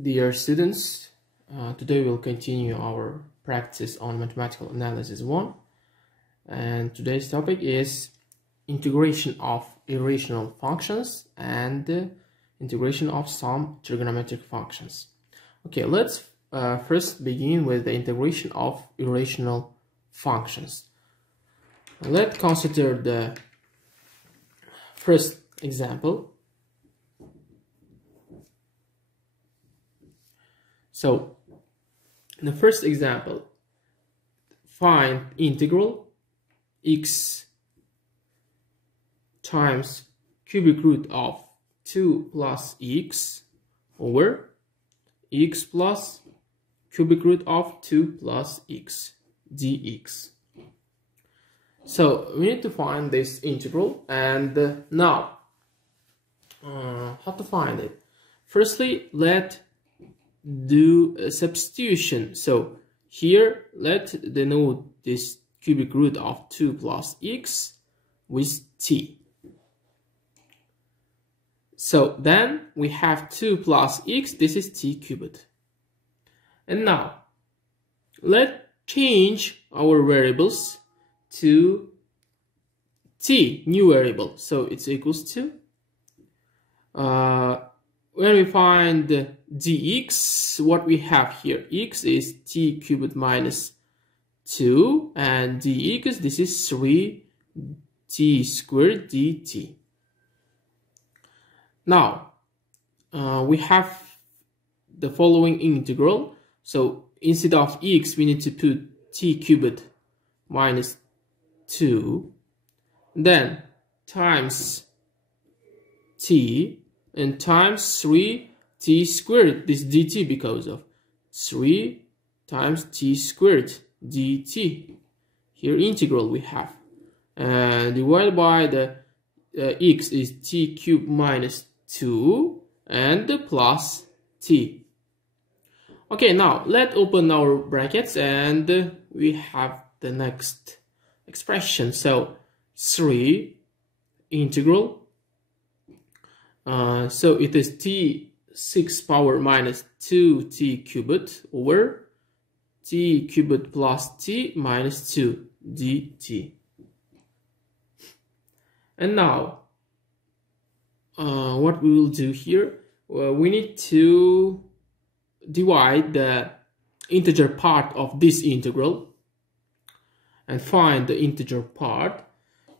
Dear students, today we'll continue our practice on mathematical analysis 1, and today's topic is integration of irrational functions and integration of some trigonometric functions. Okay, let's first begin with the integration of irrational functions. Let's consider the first example. So, in the first example, find integral x times cubic root of 2 plus x over x plus cubic root of 2 plus x dx. So, we need to find this integral, and now, how to find it? Firstly, let's do a substitution. So here let's denote this cubic root of 2 plus x with t. So then we have 2 plus x, this is t cubed. And now let's change our variables to t, new variable. So it's equals to when we find dx, what we have here, x is t cubed minus 2, and dx, this is 3t squared dt. Now, we have the following integral. So, instead of x, we need to put t cubed minus 2, then times t, and times 3t squared, this dt, because of 3 times t squared dt. Here integral we have, and divided by the x is t cubed minus 2 and plus t. Okay, now let's open our brackets and we have the next expression. So 3 integral, so it is t 6 power minus 2t cubed over t cubed plus t minus 2 dt. And now, what we will do here, we need to divide the integer part of this integral and find the integer part.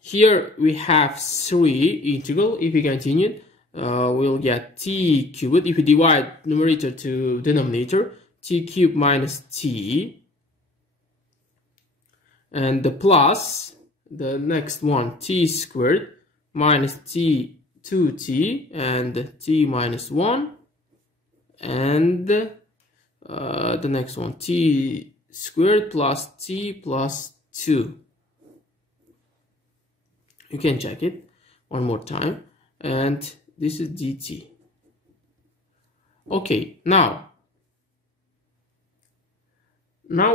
Here we have 3 integral. If we continue, we'll get t cubed. If we divide numerator to denominator, t cubed minus t, and the plus the next one, t squared minus t 2t and t minus 1, and the next one, t squared plus t plus 2. You can check it one more time, and this is dt. Okay, now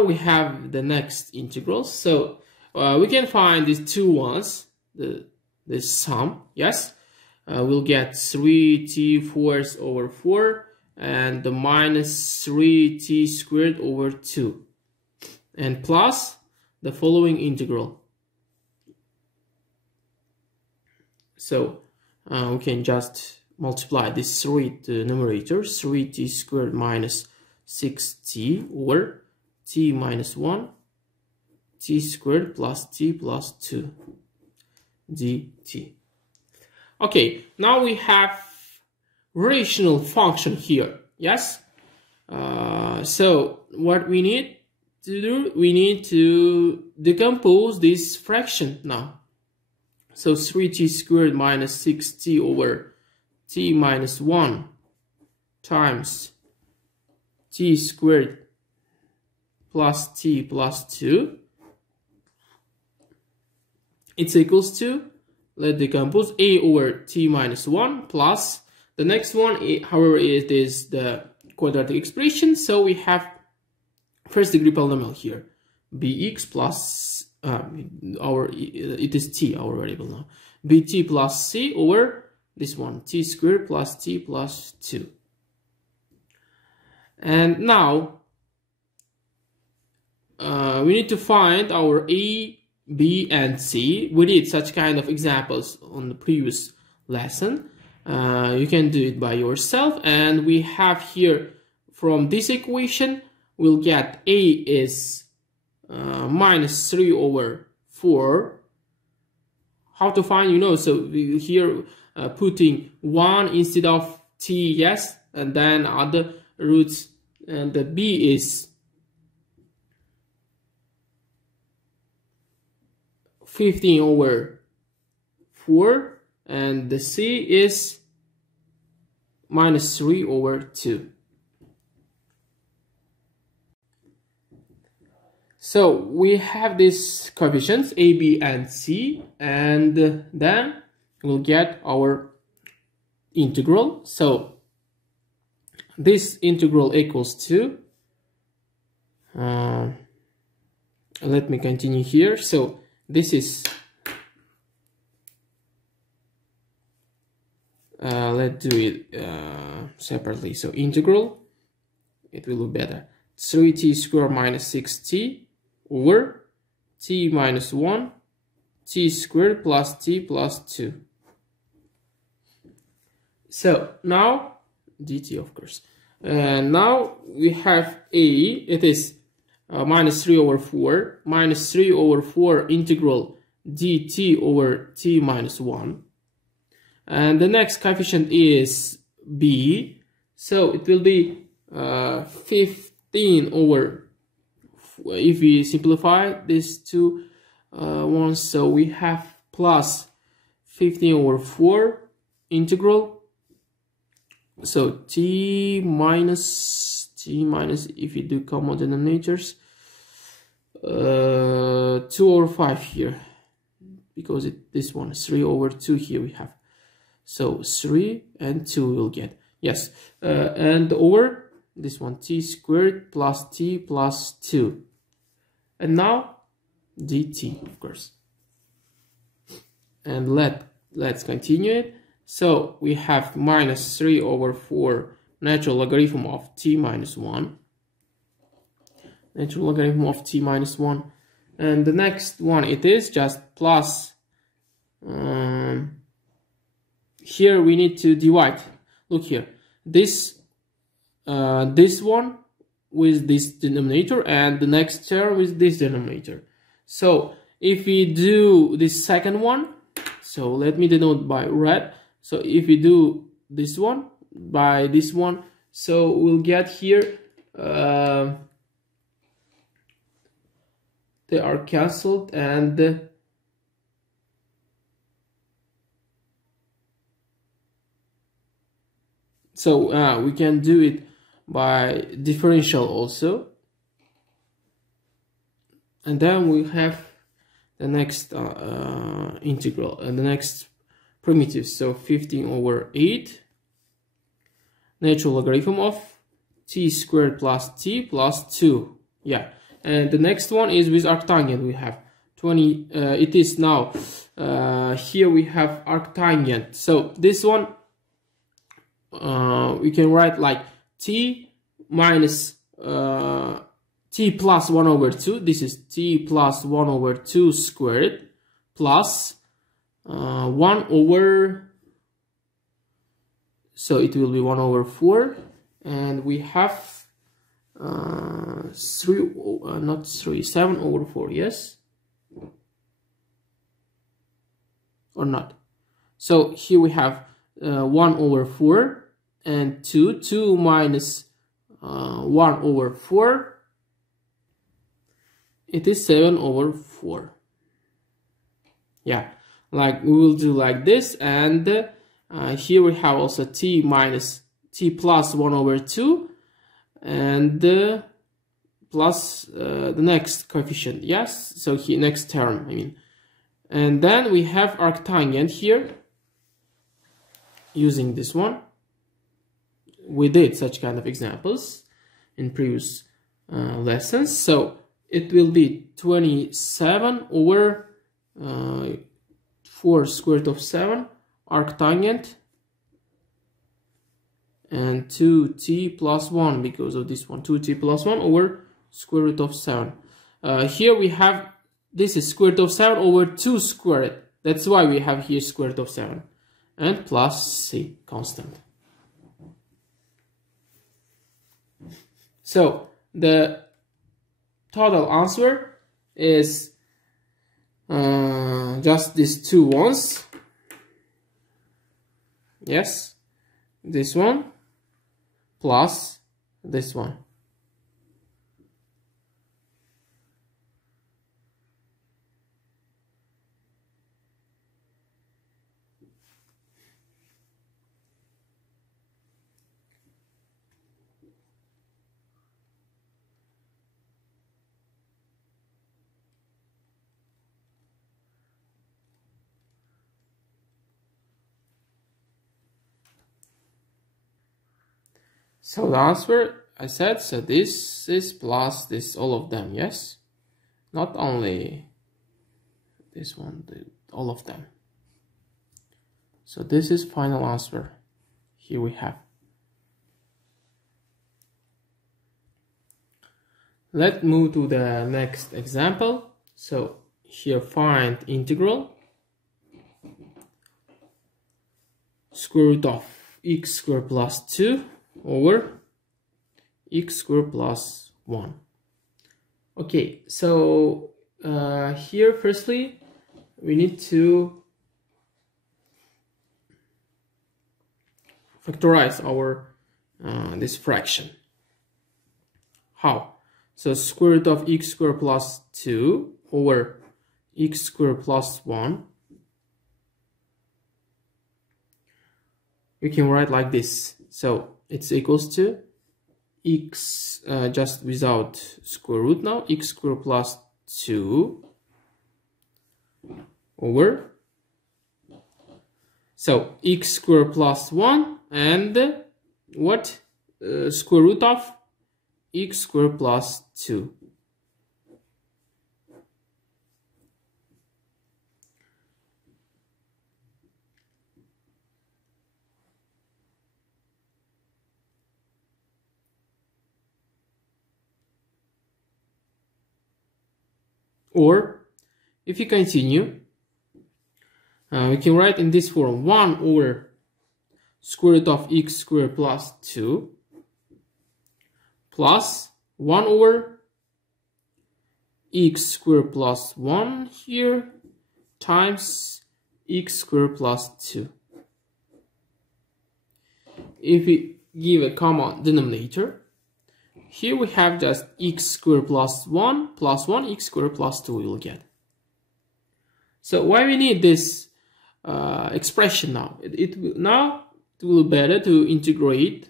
we have the next integral. So we can find these two ones, the sum. Yes, we'll get 3t fourths over 4 and the minus 3t squared over 2, and plus the following integral. So we can just multiply this 3 to the numerator, 3t squared minus 6t over t minus 1, t squared plus t plus 2 dt. Okay, now we have rational function here. Yes. So what we need to do, we need to decompose this fraction now. So 3t squared minus 6t over t minus 1 times t squared plus t plus 2, it's equals to, let's decompose, a over t minus 1 plus the next one, however, it is the quadratic expression, so we have first degree polynomial here, bx plus it is t, our variable now, bt plus c over this one, t squared plus t plus 2. And now we need to find our A, B, and C. We did such kind of examples on the previous lesson. You can do it by yourself, and we have here from this equation we'll get A is minus 3 over 4. How to find, you know, so we here putting 1 instead of t, yes, and then other roots, and the B is 15 over 4, and the C is minus 3 over 2. So we have these coefficients A, B, and C, and then we'll get our integral. So this integral equals to, let me continue here. So this is, let's do it separately. So integral, it will be better. 3t squared minus 6t over t minus 1 t squared plus t plus 2. So now dt, of course. And now we have A, it is minus 3 over 4 minus 3 over 4 integral dt over t minus 1. And the next coefficient is B, so it will be 15 over, if we simplify these two ones, so we have plus 15 over 4 integral, so t minus, if you do common denominators, 2 over 5 here, because this one is 3 over 2 here we have, so 3 and 2 will get, yes, and over this one t squared plus t plus 2, and now dt, of course. And let's continue it. So we have minus 3 over 4 natural logarithm of t minus 1, natural logarithm of t minus 1, and the next one it is just plus, here we need to divide. Look here, this one with this denominator and the next term with this denominator. So if we do this second one, so let me denote by red. So if we do this one by this one, so we'll get here, they are cancelled, and so we can do it by differential also, and then we have the next integral and the next primitive. So 15 over 8 natural logarithm of t squared plus t plus 2, yeah. And the next one is with arctangent. We have 20, it is now here we have arctangent, so this one we can write like t minus t plus 1 over 2, this is t plus 1 over 2 squared plus 1 over, so it will be 1 over 4, and we have 7 over 4, yes or not. So here we have 1 over 4 and 2 minus 1 over 4, it is 7 over 4, yeah, like we will do like this. And here we have also t minus t plus 1 over 2 and plus the next coefficient, yes, so here next term I mean, and then we have arctangent here using this one. We did such kind of examples in previous lessons, so it will be 27 over 4 square root of 7 arctangent, and 2t plus 1 because of this one, 2t plus 1 over square root of 7. Here we have, this is square root of 7 over 2 squared. That's why we have here square root of 7. And plus c, constant. So the total answer is just these two ones. Yes, this one plus this one. So the answer, I said, so this is plus this, all of them, yes? Not only this one, all of them. So this is final answer. Here we have. Let's move to the next example. So here find integral square root of x squared plus 2 over x squared plus 1. Okay, so here firstly we need to factorize our this fraction. How? So square root of x squared plus 2 over x squared plus 1. We can write like this. So it's equals to x, just without square root now, x squared plus 2 over, so x squared plus 1 and what? Square root of x squared plus 2. Or if you continue, we can write in this form 1 over square root of x squared plus 2 plus 1 over x squared plus 1 here times x squared plus 2. If we give a common denominator, here we have just x squared plus 1 x squared plus 2 we will get. So why we need this expression now? It will be better to integrate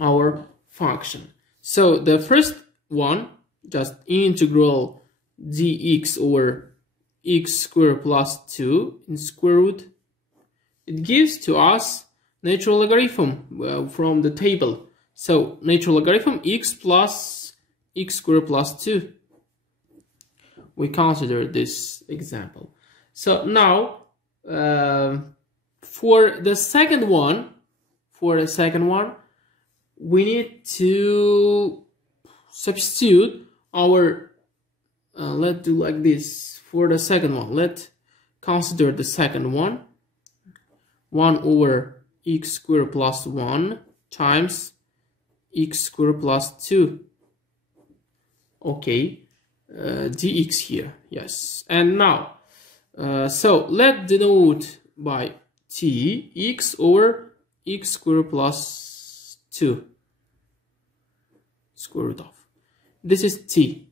our function. So the first one, just integral dx over x squared plus 2 in square root, it gives to us natural logarithm from the table. So natural logarithm x plus x squared plus 2. We consider this example. So now for the second one, we need to substitute our let's do like this. For the second one, let's consider the second one, 1 over x squared plus 1 times x squared plus 2. Okay, dx here, yes. And now so let's denote by t, x over x squared plus 2 square root of, this is t.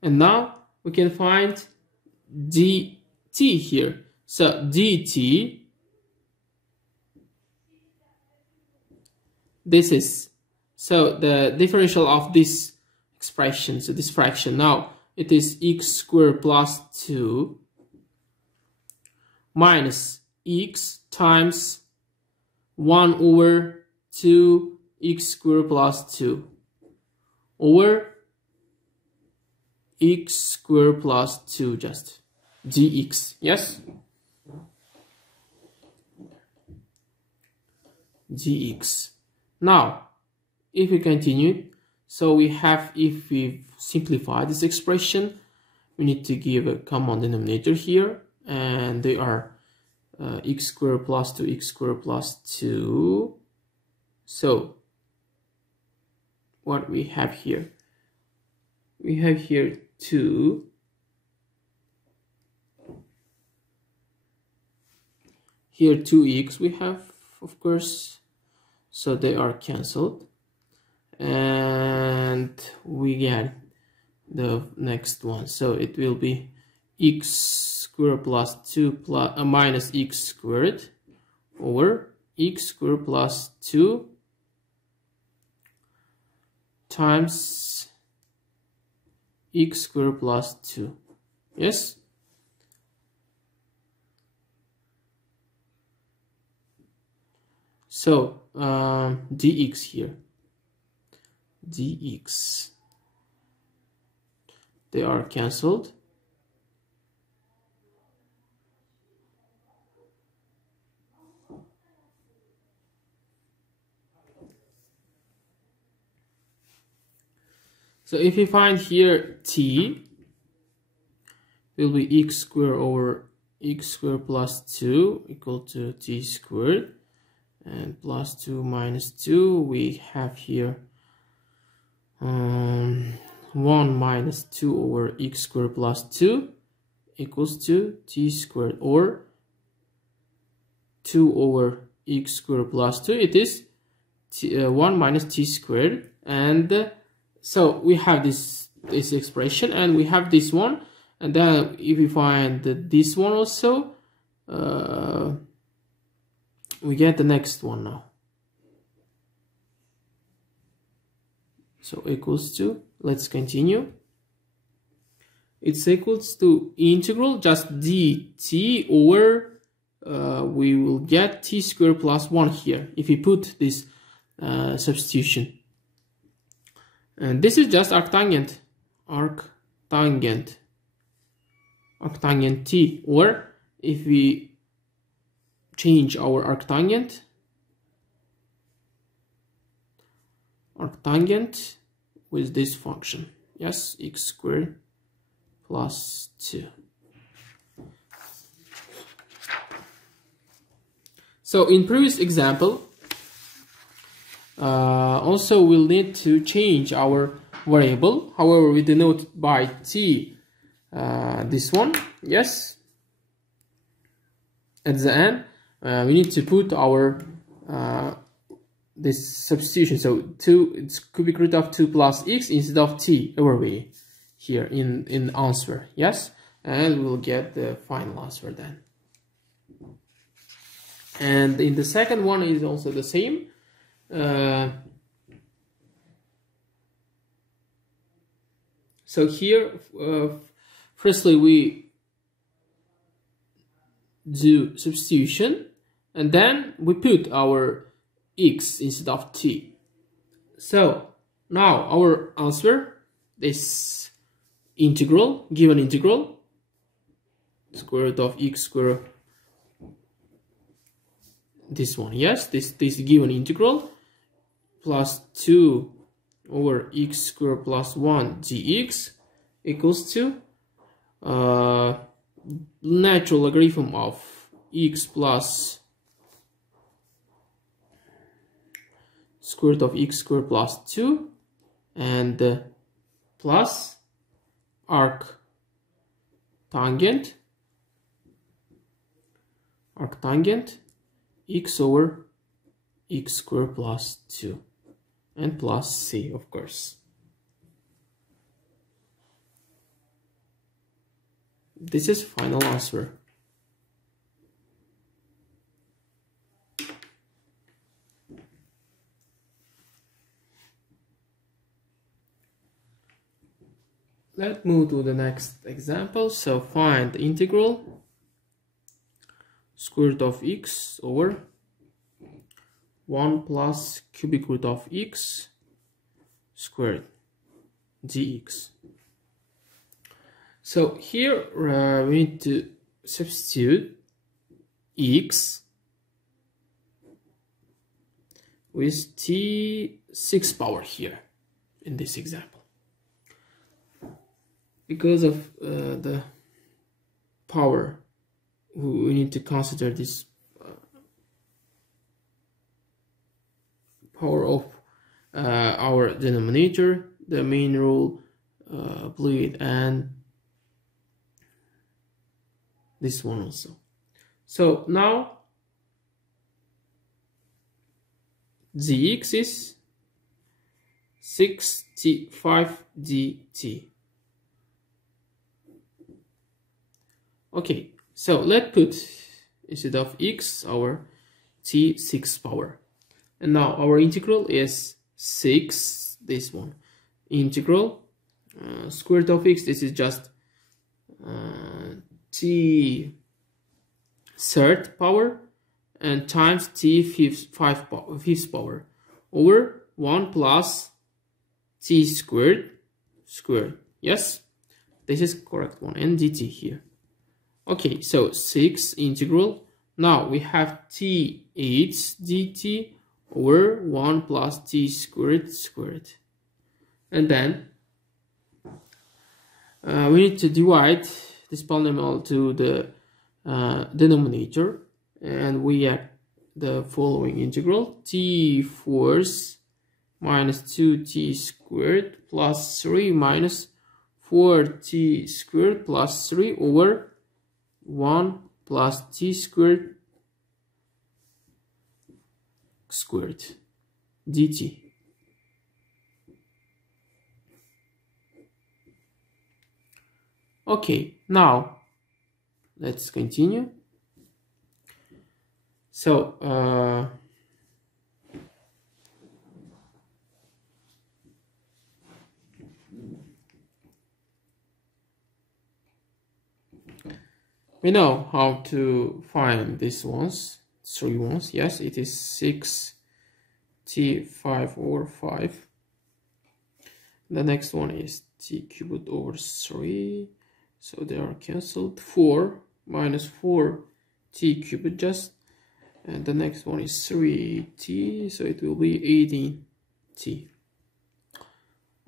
And now we can find dt here. So dt, this is, so the differential of this expression, so this fraction, now it is x squared plus 2 minus x times 1 over 2 x squared plus 2 over x squared plus 2 just. dx. Yes, dx. Now if we continue, so we have, if we simplify this expression, we need to give a common denominator here, and they are x squared plus 2x squared plus 2. So what we have here? We have here 2. Here 2x we have, of course, so they are cancelled, and we get the next one. So it will be x squared plus 2 plus minus x squared over x squared plus 2 times x squared plus 2. Yes, so dx here, dx, they are cancelled, so if we find here t will be x squared over x squared plus 2 equal to t squared, and plus 2 minus 2, we have here 1 minus 2 over x squared plus 2 equals to t squared, or 2 over x squared plus 2, it is 1 minus t squared. And so we have this expression, and we have this one, and then if we find this one also, we get the next one now. So equals to, let's continue. It's equals to integral just dt over, we will get t squared plus 1 here if we put this substitution. And this is just arctangent t, or if we change our arctangent with this function, yes, x squared plus 2. So in previous example, also we'll need to change our variable, however we denote by t this one, yes, at the end. We need to put our this substitution, so 2, it's cubic root of 2 plus x instead of t over v here in answer, yes, and we'll get the final answer then. And in the second one is also the same. So here firstly we do substitution, and then we put our x instead of t. So now our answer is integral, given integral, square root of x squared, this one, yes, this given integral, plus 2 over x squared plus 1 dx equals to natural logarithm of x plus square root of x squared plus 2 and plus arctangent x over x squared plus 2 and plus c, of course. This is final answer. Let's move to the next example. So find the integral square root of x over 1 plus cubic root of x squared dx. So here we need to substitute x with t6 power here in this example. Because of the power, we need to consider this power of our denominator, the main rule, bleed, and this one also. So now dx is 6t5 dt. Okay, so let's put instead of x our t6 power, and now our integral is 6, this one, integral square root of x, this is just t third power, and times t fifth power over 1 plus t squared. Yes, this is correct one, and dt here. Okay, so 6 integral. Now we have t8 dt over 1 plus t squared. And then we need to divide this polynomial to the denominator, and we have the following integral: t fourth minus 2t squared plus 3 minus 4t squared plus 3 over 1 plus t squared dt. Okay, now let's continue. So we know how to find these ones, 3 ones. Yes, it is 6t5 over 5. The next one is t cubed over 3, so they are cancelled. 4 minus 4t cubed just, and the next one is 3t, so it will be 18t.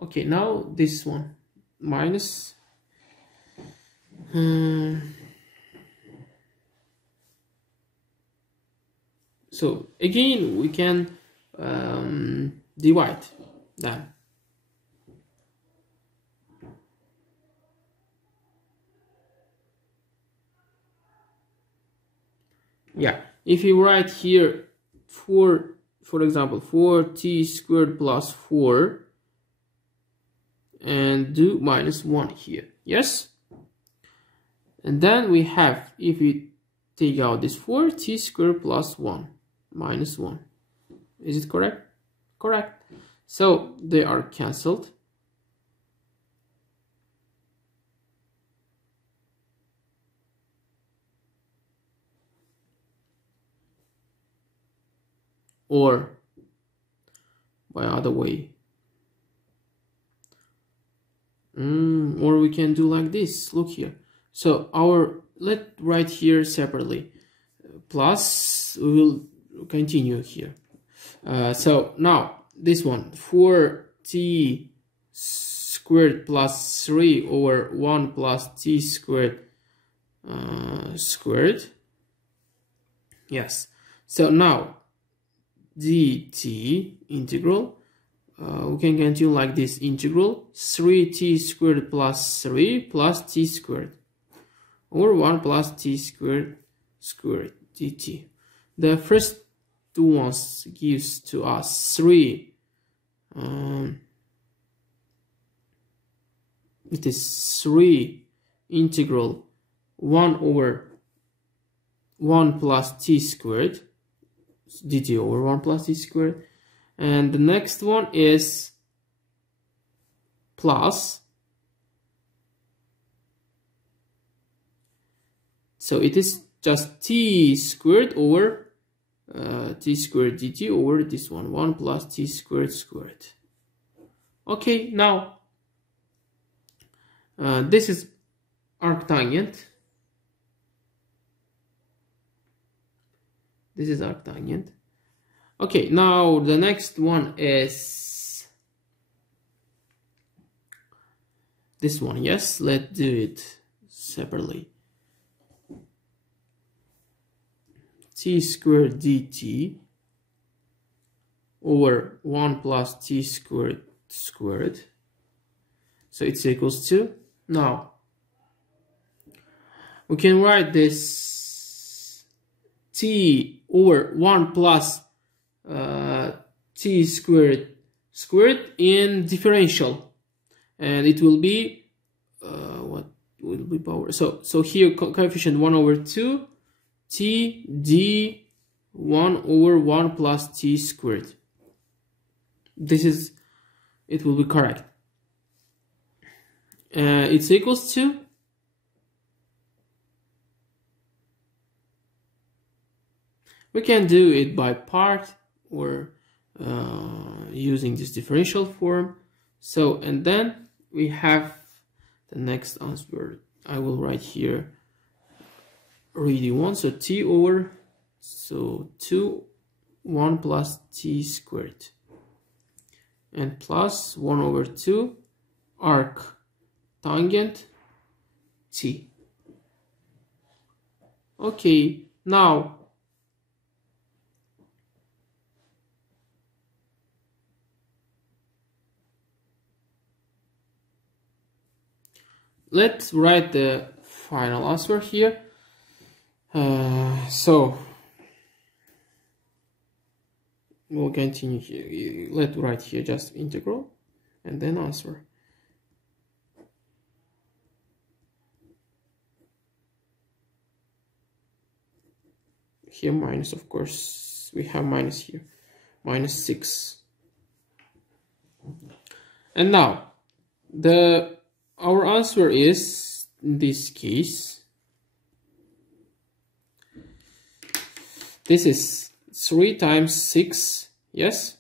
Okay, now this one minus so again we can divide that. Yeah, if you write here 4, for example, 4t squared plus 4, and do minus 1 here, yes? And then we have, if we take out this 4t squared plus 1 minus 1, is it correct? Correct. So they are cancelled. Or by other way, or we can do like this. Look here. So let's write here separately, plus we will continue here. So now this one, 4t squared plus 3 over 1 plus t squared squared. Yes, so now dt integral, we can continue like this: integral 3t squared plus 3 plus t squared over 1 plus t squared dt. The first two ones gives to us 3. It is 3 integral 1 over 1 plus t squared dt over 1 plus t squared, and the next one is plus, so it is just t squared over t squared dt over this one, 1 plus t squared. Okay, now this is arctangent. This is arctangent. Okay, now the next one is this one. Yes, let's do it separately. T squared dt over 1 plus t squared squared. So it's equals to, now we can write this t over 1 plus t squared squared in differential, and it will be what will be power, so here coefficient 1 over 2 t d 1 over 1 plus t squared. This is, it will be correct. It's equals to, we can do it by part or using this differential form. So, and then we have the next answer. I will write here already one, so t over, so 2 1 plus t squared, and plus 1 over 2 arc tangent t. Okay, now let's write the final answer here. So we'll continue here. Let's write here just integral and then answer. Here minus, of course, we have minus here, minus 6. And now our answer is, in this case, this is 3 times 6, yes?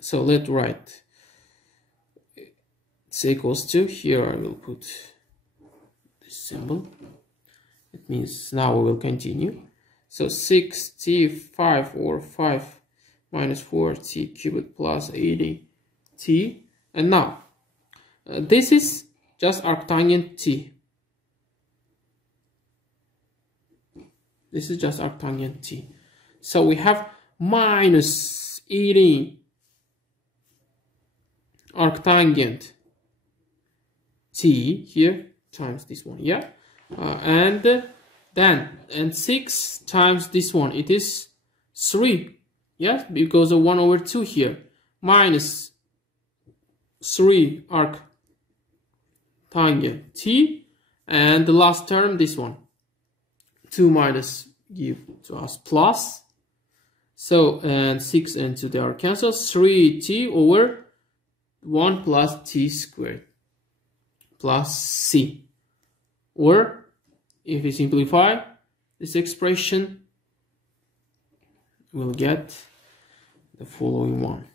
So let's write, it's equals to, here I will put this symbol. It means now we will continue. So 6t5 or 5 minus 4t cubed plus 80t. And now, this is just arctangent t. This is just arctangent t. So we have minus 80 arctangent t here times this one, yeah, and 6 times this one, it is 3, yes, because of 1 over 2 here, minus 3 arctangent t, and the last term, this one, 2 minus give to us plus, so, and 6 and 2 they are cancelled, 3t over 1 plus t squared plus c, or if we simplify this expression, we'll get the following one.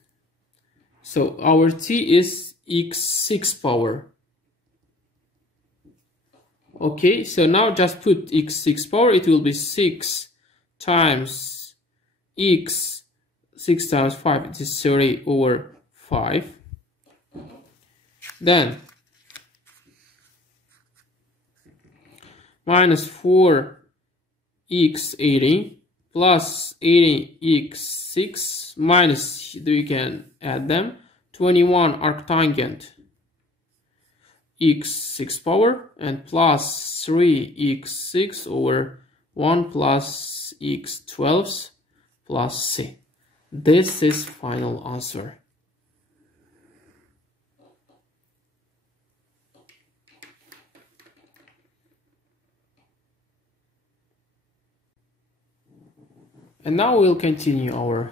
So our t is x6 power. Okay, so now just put x6 power, it will be 6 times x, 6 times 5, it is 30 over 5. Then minus 4x80 plus 80x6 minus, we can add them, 21 arctangent x6 power and plus 3x6 over 1 plus x12 plus c. This is final answer. And now we'll continue our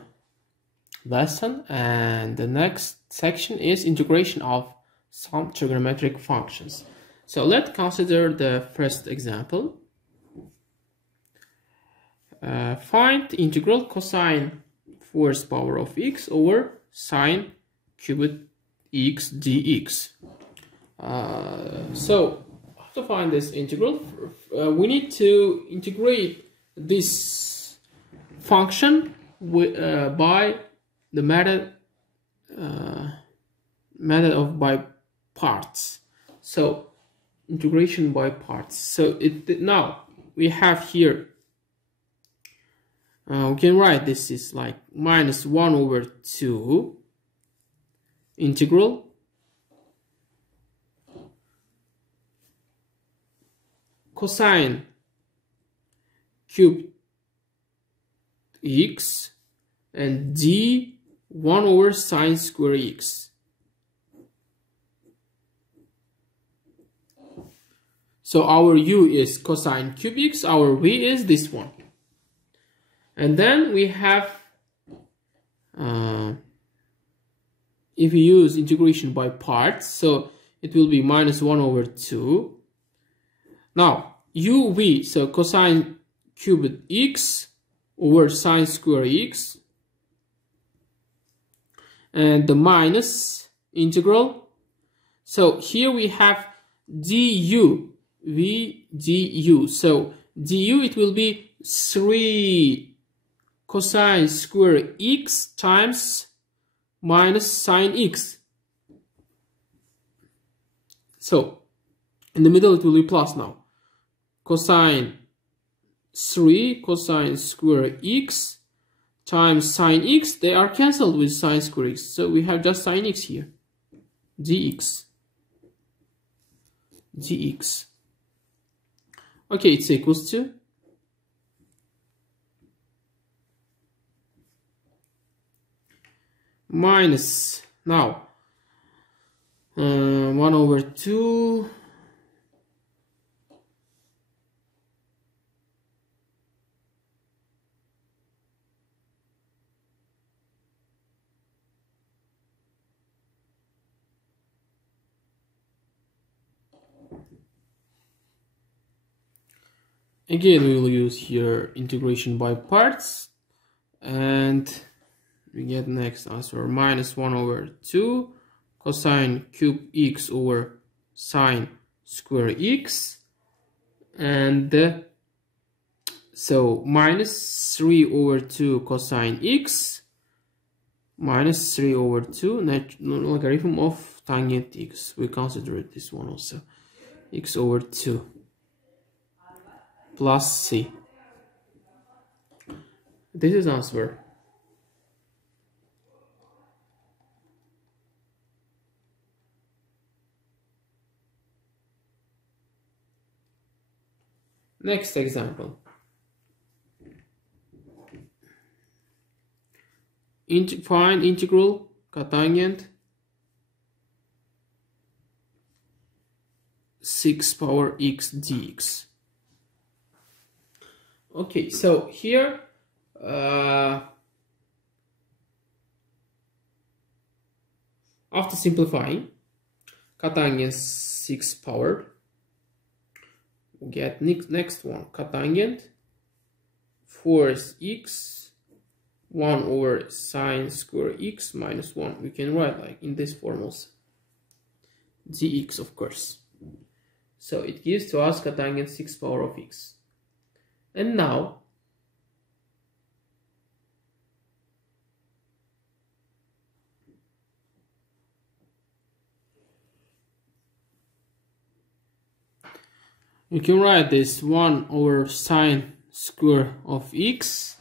lesson, and the next section is integration of some trigonometric functions. So let's consider the first example. Find integral cosine first power of x over sine cubed x dx. So to find this integral, we need to integrate this function by the method by parts. So integration by parts. So now we have here, we can write this is like minus 1 over 2 integral cosine cubed x and d 1 over sine square x. So our u is cosine cube x, our v is this one. And then we have, if we use integration by parts, so it will be minus 1 over 2. Now, uv, so cosine cubed x over sine square x, and the minus integral. So here we have du, v du. So du, it will be 3 cosine square x times minus sine x. So in the middle it will be plus now. Cosine 3 cosine square x times sine x, they are cancelled with sine square x, so we have just sine x here, dx. Okay, it's equals to minus now 1 over 2 again, we will use here integration by parts, and we get next answer minus 1 over 2 cosine cube x over sine square x, and so minus 3 over 2 cosine x minus 3 over 2 logarithm of tangent x. We consider this one also, x over 2 plus c. This is answer. Next example. Find integral cotangent 6 power x dx. Okay, so here after simplifying cotangent 6 power, we get next one, cotangent 4x 1 over sine square x minus 1. We can write like in this form also, dx of course. So it gives to us cotangent 6 power of x. And now you can write this 1 over sine square of x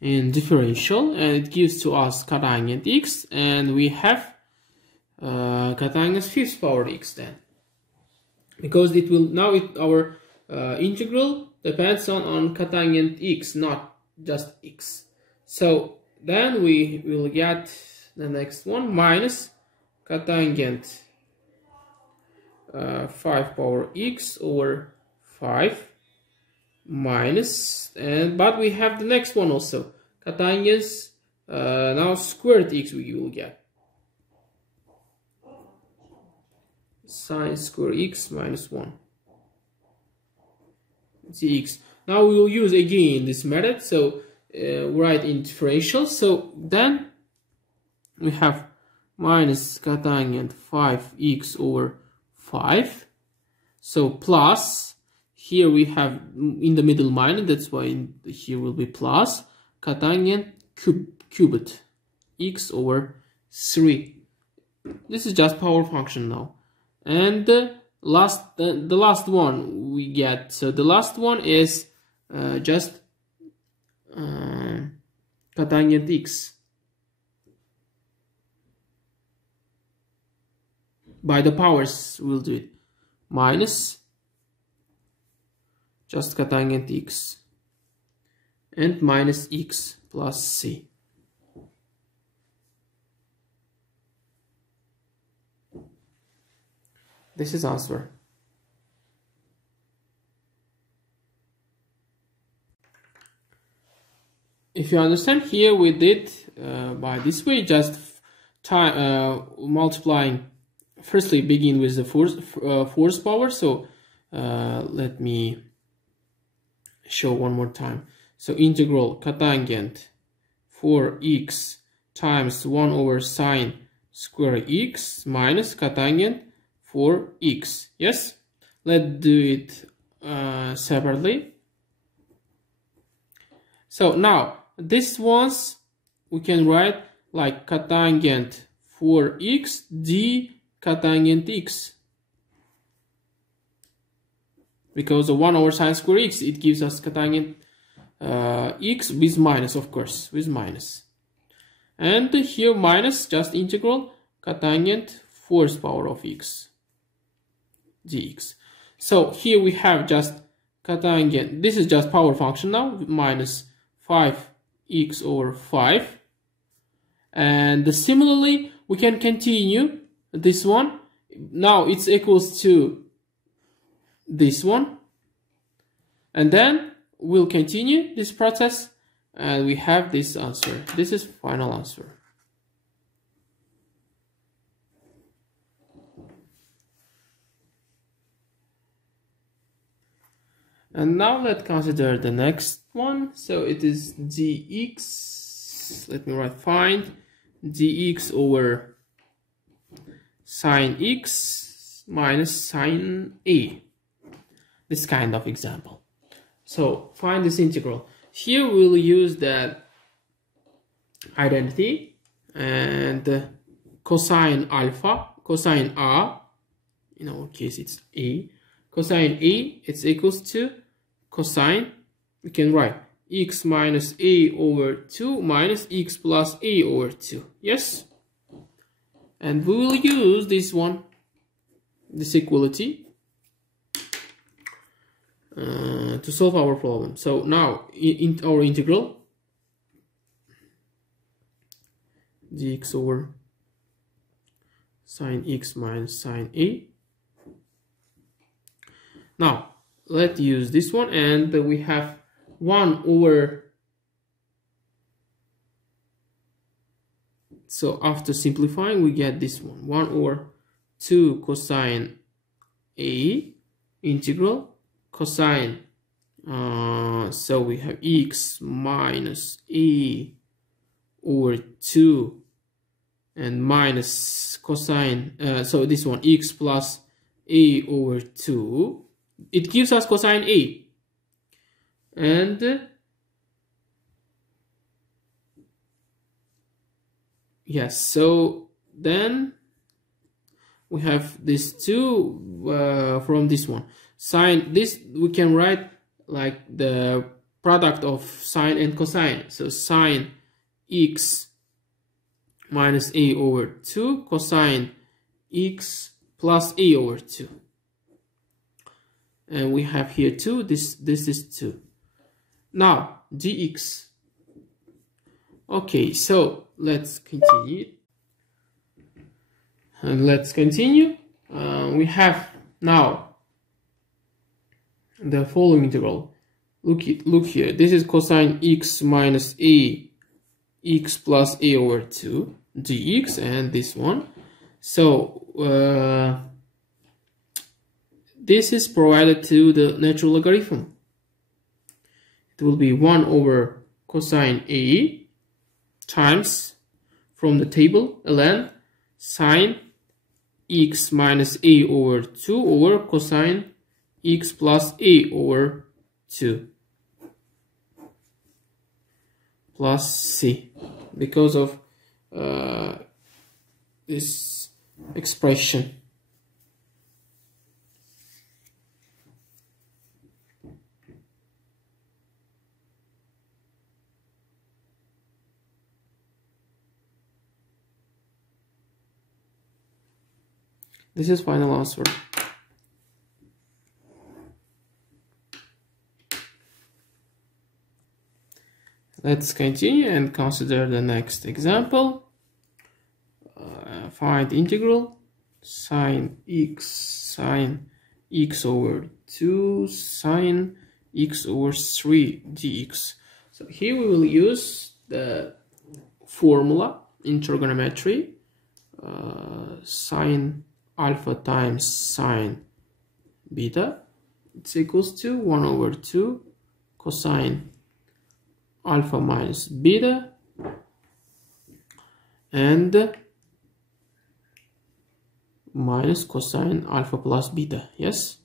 in differential, and it gives to us cotangent x, and we have cotangent 5th power x then, because it will now our integral depends on cotangent x, not just x. So then we will get the next one, minus cotangent 5 power x over 5 minus, but we have the next one also, cotangent now squared x. We will get sine square x minus 1 dx. Now we will use again this method, so write in differential. So then we have minus cotangent 5x over 5 So plus, here we have in the middle minus, that's why here will be plus cotangent cubed x over 3. This is just power function now. And the last one we get, so the last one is just cotangent x by the powers. We'll do it minus just cotangent x and minus x plus c. This is answer. If you understand, here we did by this way, just multiplying. Firstly, begin with the fourth power. So let me show one more time. So integral cotangent 4x times 1 over sine square x minus cotangent 4x. Yes, let's do it separately. So now this ones we can write like cotangent 4x d cotangent x, because the 1 over sine square x, it gives us cotangent x with minus, of course, with minus. And here minus just integral cotangent fourth power of x dx. So here we have just cotangent, this is just power function now, minus 5x over 5. And similarly we can continue this one. Now it's equals to this one, and then we'll continue this process and we have this answer. This is final answer. And now let's consider the next one. So it is dx, let me write, find dx over sine x minus sine a. This kind of example. So find this integral. Here we'll use that identity and cosine alpha, cosine a, in our case it's a, cosine a, it's equals to cosine, we can write x minus a over 2 minus x plus a over 2. Yes, and we will use this one, this equality, to solve our problem. So now in our integral dx over sine x minus sine a. Now let's use this one, and we have 1 over, so after simplifying we get this one, 1 over 2 cosine a integral cosine, so we have x minus a over 2 and minus cosine, so this one x plus a over 2, it gives us cosine a, and yes, so then we have this 2 from this one. Sine, this we can write like the product of sine and cosine. So sine x minus a over 2 cosine x plus a over 2. And we have here 2, this is 2. Now dx. Okay, so let's continue. And let's continue. We have now the following integral. Look here. This is cosine x minus a x plus a over 2 dx, and this one. So this is provided to the natural logarithm. It will be 1 over cosine a times, from the table, ln sine x minus a over 2 over cosine x plus a over 2 plus c, because of this expression. This is final answer. Let's continue and consider the next example. Find integral sine x over 2 sine x over 3 dx. So here we will use the formula in trigonometry, sine alpha times sine beta, it's equals to 1 over 2 cosine alpha minus beta and minus cosine alpha plus beta. Yes,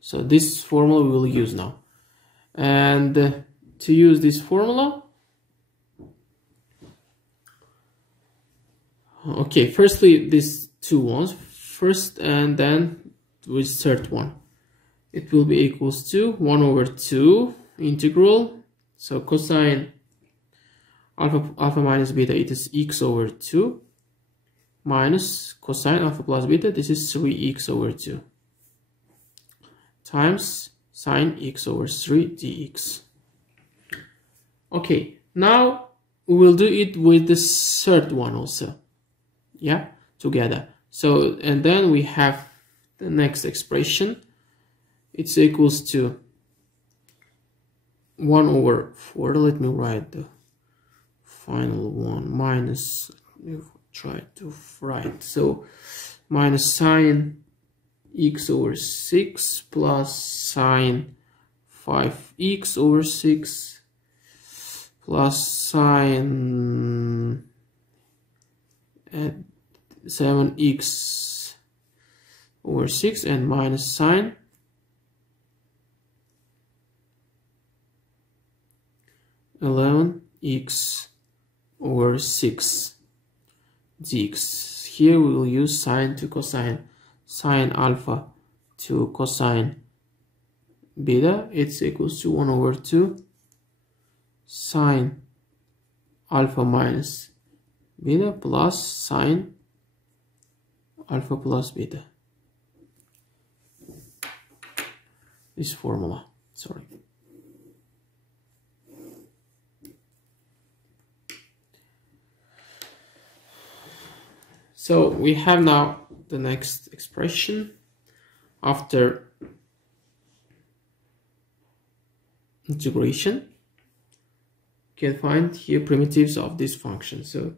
so this formula we will use now. And to use this formula, okay, firstly these two ones first, and then with third one, it will be equals to 1 over 2 integral, so cosine alpha minus beta, it is x over 2, minus cosine alpha plus beta, this is 3x over 2, times sine x over 3 dx. Okay, now we will do it with the third one also, yeah, together. So, and then we have the next expression, it's equals to 1 over 4, let me write the final one, minus, try to write, so minus sine x over 6 plus sine 5x over 6 plus sine 7x over 6 and minus sine 11x over 6 dx. Here we will use sine to cosine, sine alpha to cosine beta, it's equals to 1 over 2 sine alpha minus beta plus sine alpha plus beta. This formula, sorry. So we have now the next expression after integration. You can find here primitives of this function. So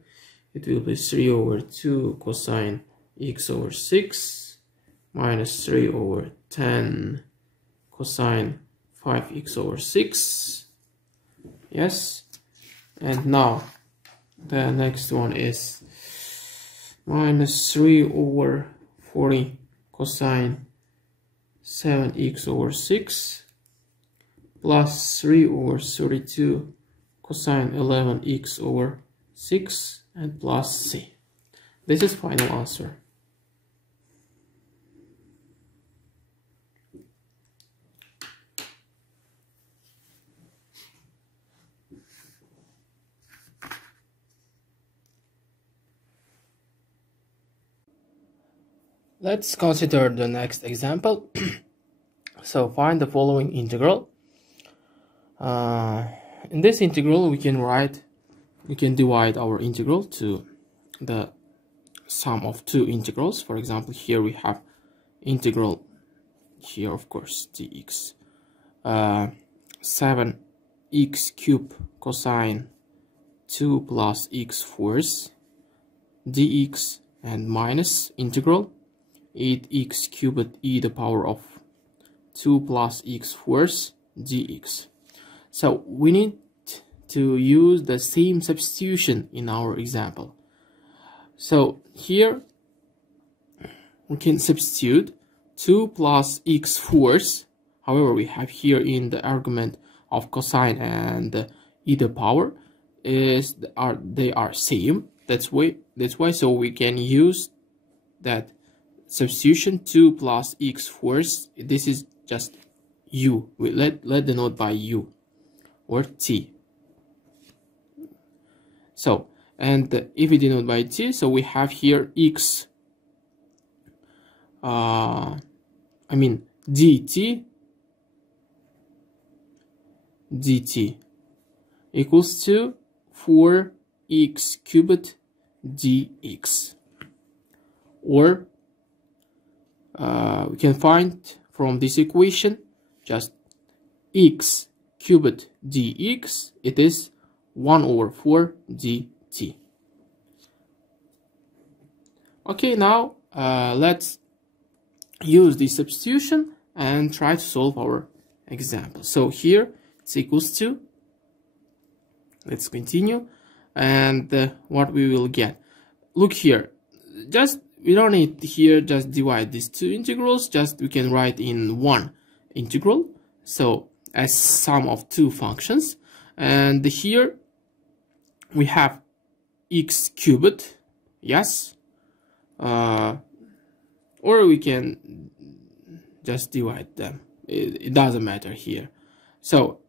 it will be 3 over 2 cosine x over 6 minus 3 over 10 cosine 5x over 6. Yes, and now the next one is minus 3 over 40 cosine 7x over 6 plus 3 over 32 cosine 11x over 6 and plus c. This is final answer. Let's consider the next example. So find the following integral. In this integral we can divide our integral to the sum of two integrals. For example, here we have integral, here of course dx, 7x cubed cosine 2 plus x fourth dx, and minus integral 8x cubed e the power of 2 plus x fourth dx. So we need to use the same substitution in our example. So here we can substitute 2 plus x fourth. However, we have here in the argument of cosine and e the power they are same. That's why so we can use that substitution 2 plus x fourth. This is just u. We let denote by u or t. So, and if we denote by t, so we have here x, dt equals to 4x cubed dx. Or we can find from this equation just x cubed dx, it is 1 over 4 dt. Okay, now let's use this substitution and try to solve our example. So here it's equals to, let's continue, and what we will get. Look here, just we don't need here just divide these two integrals, just we can write in one integral, so as sum of two functions. And here we have x cubed, yes, or we can just divide them, it doesn't matter here. So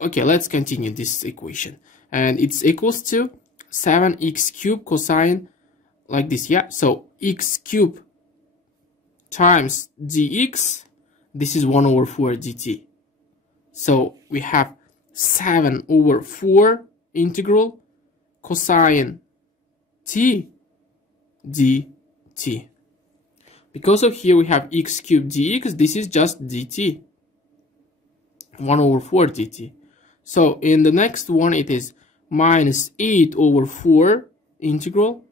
okay, let's continue this equation, and it's equals to 7x cubed cosine, like this, yeah. So x cubed times dx, this is 1 over 4 dt. So we have 7 over 4 integral cosine t dt. Because of here we have x cubed dx, this is just dt, 1 over 4 dt. So in the next one it is minus 8 over 4 integral.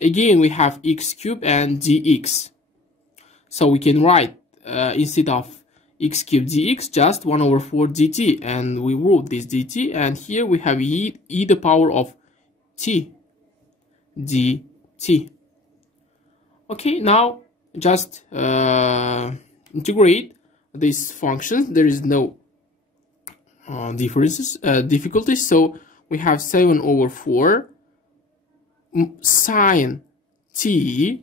Again we have x cubed and dx. So we can write instead of x cubed dx just 1 over 4 dt, and we wrote this dt, and here we have e the power of t dt. Okay, now just integrate these functions. There is no difficulties. So we have 7 over 4 sine t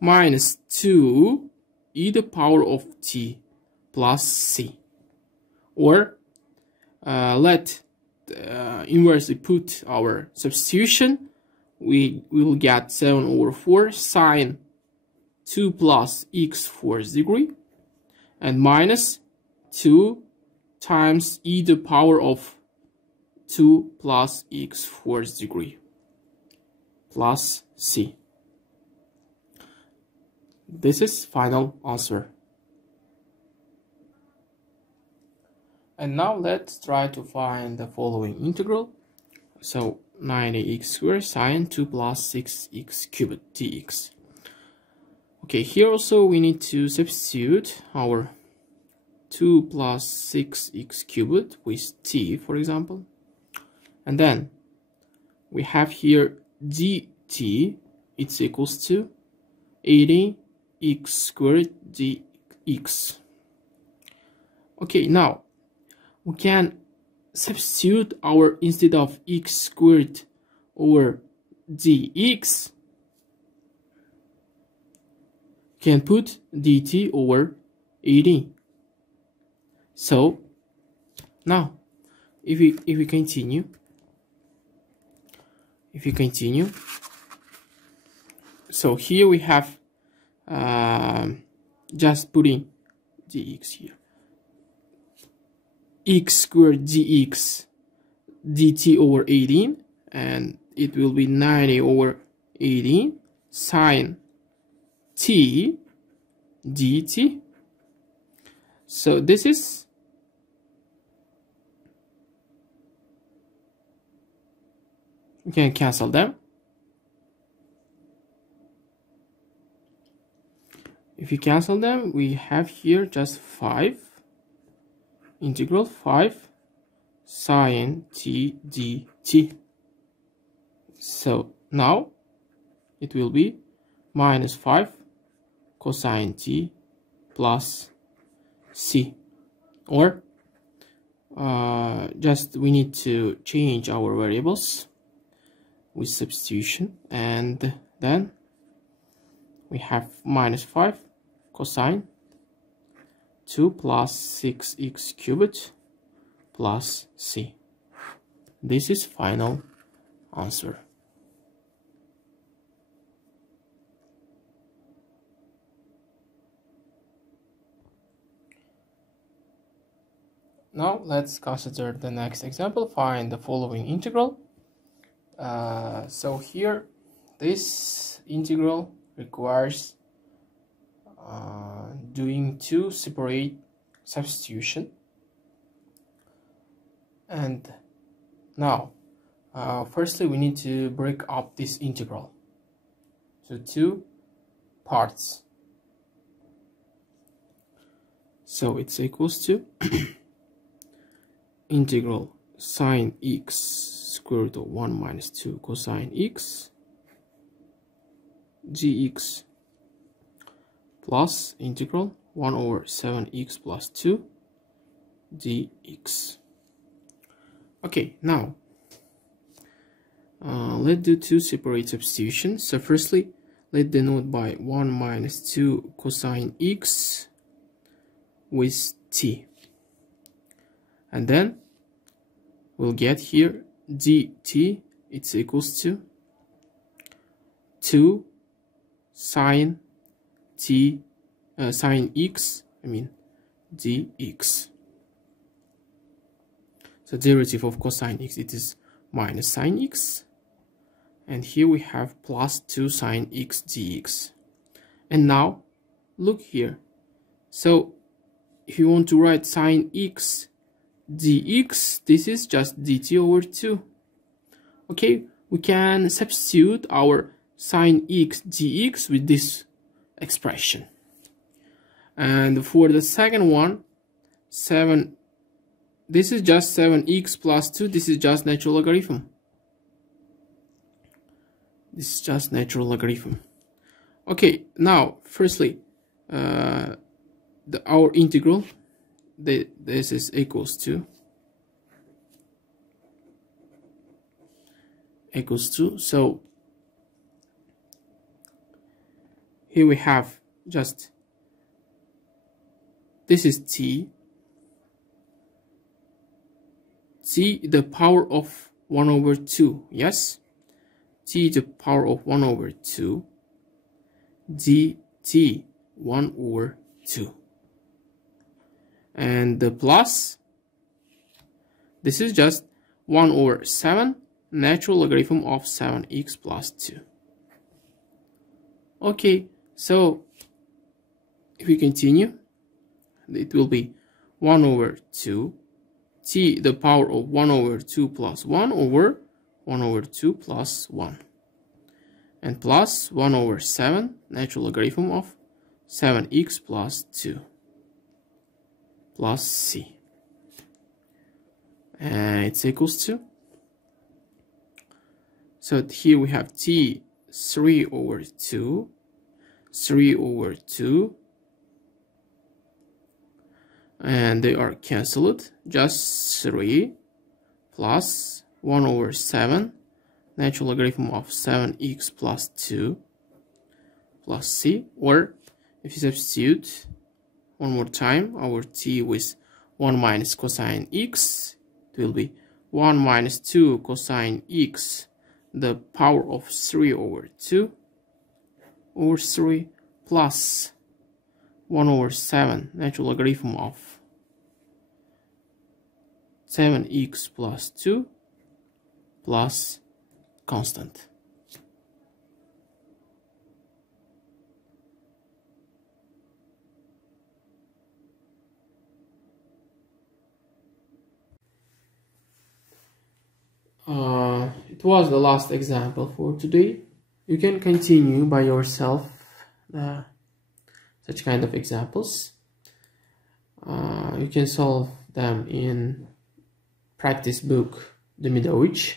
minus 2 e the power of t plus c. Or let inversely put our substitution. We will get 7 over 4 sine 2 plus x fourth degree and minus 2 times e the power of 2 plus x fourth degree plus c. This is final answer. And now let's try to find the following integral. So 90x squared sine 2 plus 6x cubed dx. Okay, here also we need to substitute our 2 plus 6x cubed with t, for example. And then we have here dt, it's equals to 80x squared dx. Okay, now we can substitute our, instead of x squared over dx, can put dt over 80. So now if we continue, so here we have just putting dx here, x squared dx dt over 18, and it will be 90 over 18 sine t dt. So this is we can cancel them. If you cancel them, we have here just 5 integral 5 sine t dt. So now it will be minus 5 cosine t plus c. Or just we need to change our variables with substitution, and then we have minus 5 cosine 2 plus 6x cubed plus c. This is final answer. Now let's consider the next example. Find the following integral. So here this integral requires doing two separate substitution. And now firstly we need to break up this integral to two parts. So it's equals to integral sine x square root of 1 minus 2 cosine x gx plus integral 1 over 7x plus 2 dx. Okay, now let's do two separate substitutions. So firstly, let's denote by 1 minus 2 cosine x with t. And then we'll get here dt, it's equals to 2 sine t sine x, dx. So derivative of cosine x, it is minus sine x, and here we have plus 2 sine x dx. And now look here, so if you want to write sine x dx, this is just dt over 2. Okay, we can substitute our sine x dx with this expression. And for the second one, this is just 7x plus 2, this is just natural logarithm. This is just natural logarithm. Okay, now firstly, our integral, this is equals to so here we have just this is t the power of 1 over 2, yes, t the power of 1 over 2 dt 1 over 2. And the plus, this is just 1 over 7 natural logarithm of 7x plus 2. Okay, so if we continue, it will be 1 over 2 t the power of 1 over 2 plus 1 over 1 over 2 plus 1, and plus 1 over 7 natural logarithm of 7x plus 2 plus c, and it's equals to, so here we have t 3 over 2 and they are cancelled, just 3 plus 1 over 7 natural logarithm of 7x plus 2 plus c. Or if you substitute one more time our t with 1 minus cosine x, it will be 1 minus 2 cosine x the power of 3 over 2 over 3 plus 1 over 7 natural logarithm of 7x plus 2 plus constant. It was the last example for today. You can continue by yourself such kind of examples. You can solve them in practice book Demidovich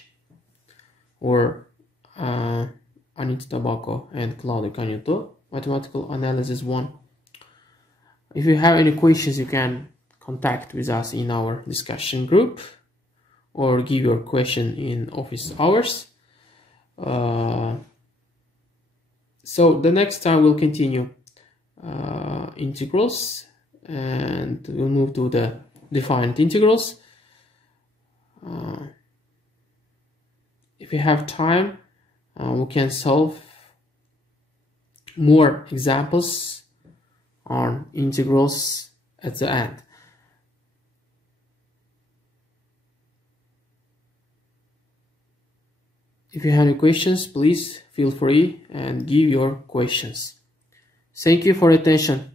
or Anita Tabacco and Claudio Canuto, Mathematical Analysis 1. If you have any questions, you can contact with us in our discussion group or give your question in office hours. So the next time we'll continue integrals, and we'll move to the defined integrals. If we have time, we can solve more examples on integrals at the end. If you have any questions, please feel free and give your questions. Thank you for your attention.